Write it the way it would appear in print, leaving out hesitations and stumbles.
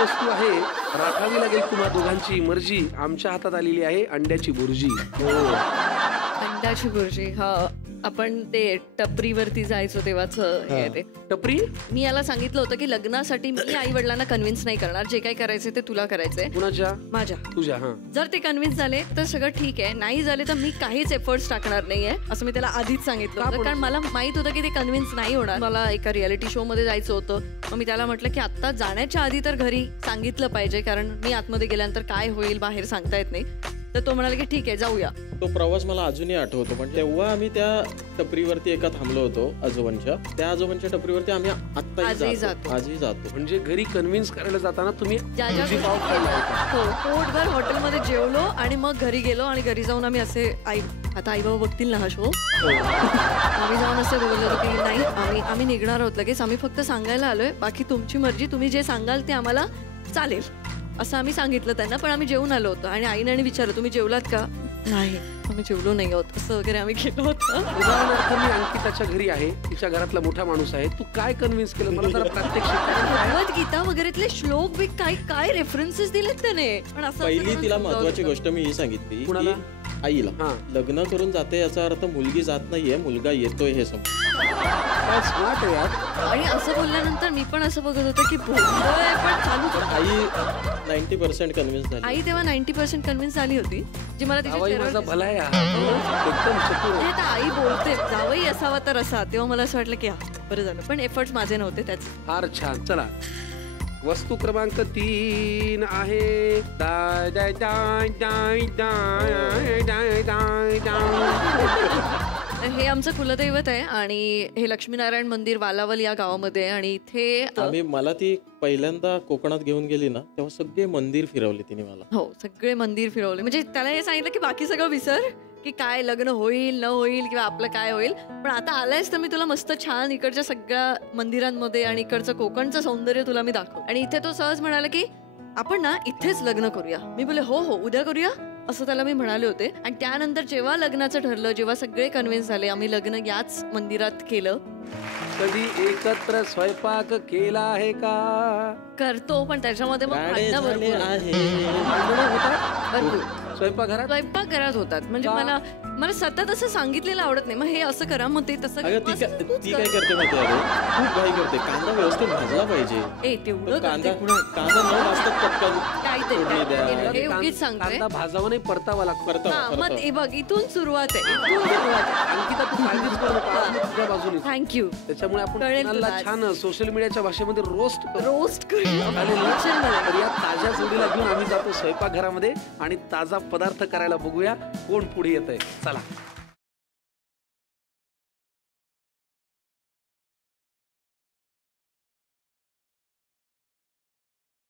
वस्तू आहे, राखावी लागेल तुम्हा दोघांची मर्जी. आमच्या हातात आलेली आहे अंड्याची भुर्जी. अंड्याची भुर्जी. हा, आपण ते टपरीवरती जायचो तेव्हाच हे ते. टपरी? मी याला सांगितलं होतं की लग्नासाठी मी आई वडिलांना कन्व्हिन्स नाही करणार, जे काही करायचे ते तुला करायचंय. कुणाच्या? माझ्या. तुझ्या. हा. जर ते कन्व्हिन्स झाले तर सगळं ठीक आहे, नाही झाले तर मी काहीच एफर्ट्स टाकणार नाहीये, असं मी त्याला आधीच सांगितलं होतं. कारण मला माहित होतं की ते कन्व्हिन्स नाही होणार. मला एका रियालिटी शो मध्ये जायचं होतं. मग मी त्याला म्हटलं की आता जाण्याच्या आधी तर घरी सांगितलं पाहिजे, कारण मी आतमध्ये गेल्यानंतर काय होईल बाहेर सांगता येत नाही. तर तो म्हणाला की ठीक आहे जाऊया. तो प्रवास मला अजूनही आठवतो. म्हणजे तेव्हा आम्ही त्या टपरीवरती एका थांबलो होतो आजोबांच्या. त्या आजोबांच्या टपरीवरती आम्ही आजही जातो. म्हणजे घरी कन्व्हिन्स करायला जाताना तुम्ही पोटभर हॉटेलमध्ये जेवलो आणि मग घरी गेलो. आणि घरी जाऊन आम्ही असे आता आई बाबा बघतील ना हा शो. आम्ही जाऊन असे बोललो की नाही, आम्ही निघणार आहोत लगेच, आम्ही फक्त सांगायला आलोय, बाकी तुमची मर्जी, तुम्ही जे सांगाल ते आम्हाला चालेल असं आम्ही सांगितलं त्यांना. पण आम्ही जेवून आलो होतो आणि आईने विचारलं तुम्ही जेवलात का? नाही आम्ही जेवलो नाही आहोत असं वगैरे आम्ही केलं होतं. उदाहरणार्थ मी अंकिताच्या घरी आहे, तिच्या घरातला मोठा माणूस आहे, तू काय कन्व्हिन्स केलं मला जरा प्रात्यक्षिक. भगवद्गीता वगैरेतले श्लोक बी काय काय रेफरन्सेस दिलेत त्याने. पण असं पहिली तिला महत्वाची गोष्ट मी ही सांगितली की आईला लग्न करून जाते याचा अर्थ मुलगी जात नाहीये, मुलगा येतोय हे समज. स्मार्ट आहे यार. आणि असं बोलल्यानंतर मी पण असं बघत होतं की बोलतोय पण चालू. आई 90% कन्व्हिन्स झाली. आई तेव्हा 90% कन्व्हिन्स झाली होती, जी मला तिच्या भला आहे एकदम चतुर. आई बोलते जावई असावा तर असा. तेव्हा मला असं वाटलं की बरं झालं, पण एफर्ट्स माझे नव्हते त्याचे. फार छान. चला वस्तू क्रमांक 3 आहे. हे आमचं कुलदैवत आहे आणि हे लक्ष्मीनारायण मंदिर वालावल या गावामध्ये आहे. आणि इथे मला ती पहिल्यांदा कोकणात घेऊन गेली ना तेव्हा सगळे मंदिर फिरवले तिने मला. हो सगळे मंदिर फिरवले. म्हणजे त्याला हे सांगितलं की बाकी सगळं विसर, की काय लग्न होईल न होईल किंवा आपलं काय होईल, पण आता आलायस तर मी तुला मस्त छान इकडच्या सगळ्या मंदिरांमध्ये आणि इकडचं कोकणचं सौंदर्य तुला मी दाखव. आणि इथे तो सहज म्हणाला की आपण ना इथेच लग्न करूया. मी बोले हो हो उद्या करूया असं त्याला मी म्हणाले होते. आणि त्यानंतर जेव्हा लग्नाचं ठरलं, जेव्हा सगळे कन्व्हिन्स झाले, आम्ही लग्न याच मंदिरात केलं. कधी एकत्र स्वयंपाक केला आहे का? करतो, पण त्याच्यामध्ये मग भांडणं भरपूर स्वयंपाकघरात होतात. म्हणजे मला सतत असं सांगितलेलं आवडत नाही. मग हे असं करा, मग ते तसं. ती काय करते माहिती आहे, खूप घाई करते. कांदा व्यवस्थित भाजला पाहिजे. तेवढं कांदा न भाजता पटकन काय ते हे उगीच सांगते. कांदा भाजावा नाही, परतावा लागतो. मग बघ इथून सुरुवात आहे. अंकिता तू काळजीच करू नका, तुझ्या बाजूने. थँक्यू. त्याच्यामुळे आपण छान सोशल मीडियाच्या भाषेमध्ये रोस्ट करूया. या ताज्या जोडीला घेऊन आम्ही जातो स्वयंपाकघरामध्ये आणि ताजा पदार्थ करायला बघूया कोण पुढे येत आहे. चला.